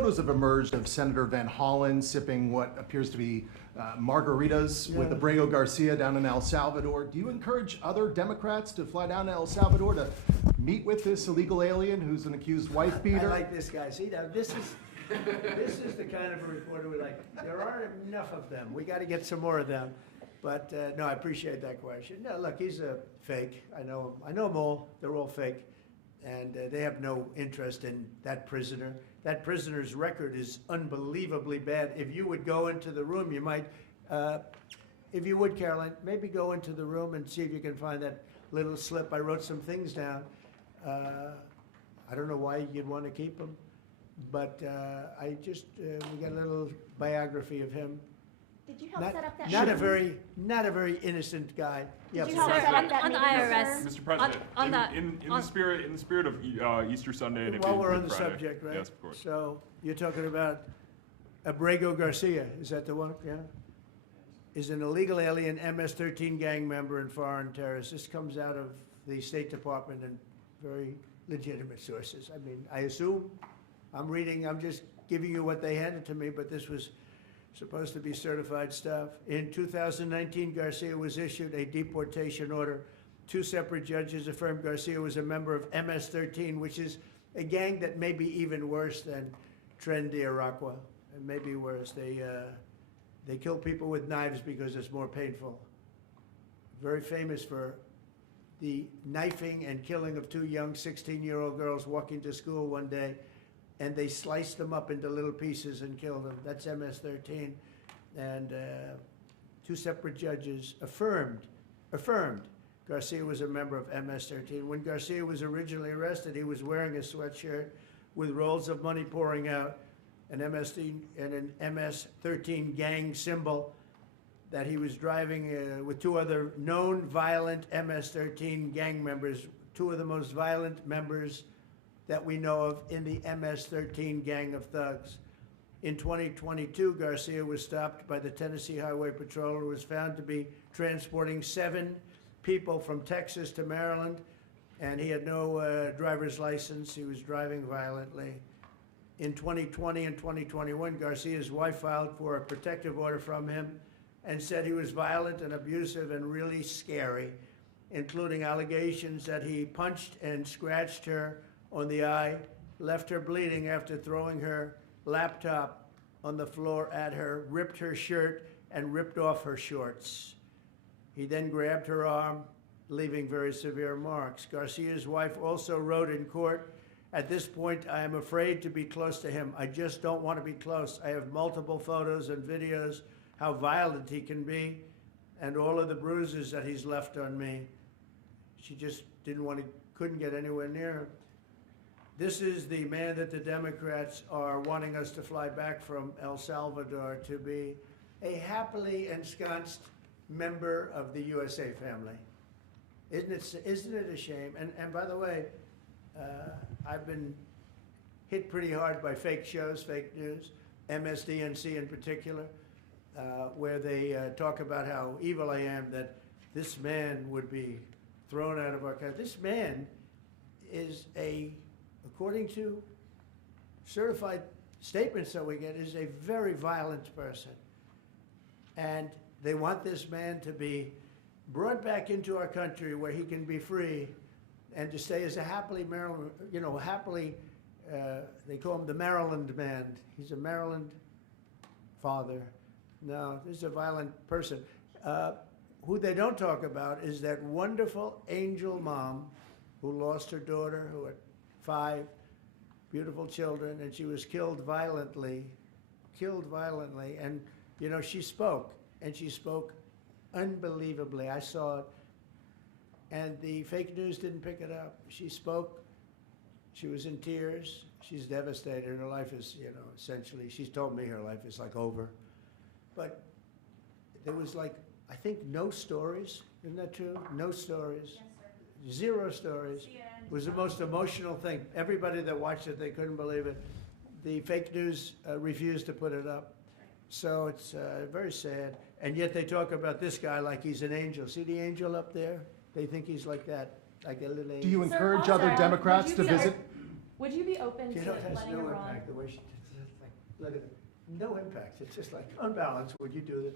photos have emerged of Senator Van Hollen sipping what appears to be margaritas with Abrego Garcia down in El Salvador. Do you encourage other Democrats to fly down to El Salvador to meet with this illegal alien who's an accused wife beater? I like this guy. See, now this is the kind of a reporter we like. There aren't enough of them. We got to get some more of them. But no, I appreciate that question. No, look, he's a fake. I know him. I know them all. They're all fake. And they have no interest in that prisoner. That prisoner's record is unbelievably bad. If you would go into the room, you might, if you would, Caroline, maybe go into the room and see if you can find that little slip. I wrote some things down. I don't know why you'd want to keep him, but I just, we got a little biography of him. Did you help set up that Not a very innocent guy. Did you help set up that on the meeting, IRS, sir? Mr. President, in the spirit of Easter Sunday and While we're on Good the Friday. subject, right? Yes, of course. So you're talking about Abrego Garcia, is that the one? Yeah? Is an illegal alien MS-13 gang member and foreign terrorist. This comes out of the State Department and very legitimate sources. I mean, I assume, I'm just giving you what they handed to me, but this was supposed to be certified stuff. In 2019, Garcia was issued a deportation order. 2 separate judges affirmed Garcia was a member of MS-13, which is a gang that may be even worse than Tren de Aragua. It may be worse. They kill people with knives because it's more painful. Very famous for the knifing and killing of 2 young 16-year-old girls walking to school one day, and they sliced them up into little pieces and killed them. That's MS-13. And 2 separate judges affirmed Garcia was a member of MS-13. When Garcia was originally arrested, he was wearing a sweatshirt with rolls of money pouring out, an MS-13 gang symbol that he was driving with 2 other known violent MS-13 gang members, 2 of the most violent members that we know of in the MS-13 gang of thugs. In 2022, Garcia was stopped by the Tennessee Highway Patrol and was found to be transporting 7 people from Texas to Maryland, and he had no driver's license. He was driving violently. In 2020 and 2021, Garcia's wife filed for a protective order from him and said he was violent and abusive and really scary, including allegations that he punched and scratched her on the eye, left her bleeding after throwing her laptop on the floor at her, ripped her shirt, and ripped off her shorts. He then grabbed her arm, leaving very severe marks. Garcia's wife also wrote in court, "At this point, I am afraid to be close to him. I just don't want to be close. I have multiple photos and videos how violent he can be and all of the bruises that he's left on me." She just couldn't get anywhere near him. This is the man that the Democrats are wanting us to fly back from El Salvador to be a happily ensconced member of the USA family. Isn't it a shame? And by the way, I've been hit pretty hard by fake shows, fake news, MSDNC in particular, where they talk about how evil I am, that this man would be thrown out of our country. This man is according to certified statements that we get, is a very violent person. And they want this man to be brought back into our country where he can be free and to stay as a happily Maryland, they call him the Maryland man. He's a Maryland father. No, this is a violent person. Who they don't talk about is that wonderful angel mom who lost her daughter, who had 5 beautiful children, and she was killed violently. And, she spoke, and she spoke unbelievably. I saw it, and the fake news didn't pick it up. She spoke. She was in tears. She's devastated. Her life is, essentially, she's told me her life is like over. But there was I think no stories. Isn't that true? No stories. Yes, sir. 0 stories. It was the most emotional thing. Everybody that watched it, they couldn't believe it. The fake news refused to put it up. So it's very sad. And yet they talk about this guy like he's an angel. See the angel up there? They think he's like that, like a little angel. Do you encourage Sir, other also, Democrats to visit? Would you be open to It has letting no Iran? impact the way she did look at it, no impact. It's just like unbalanced. Would you do this?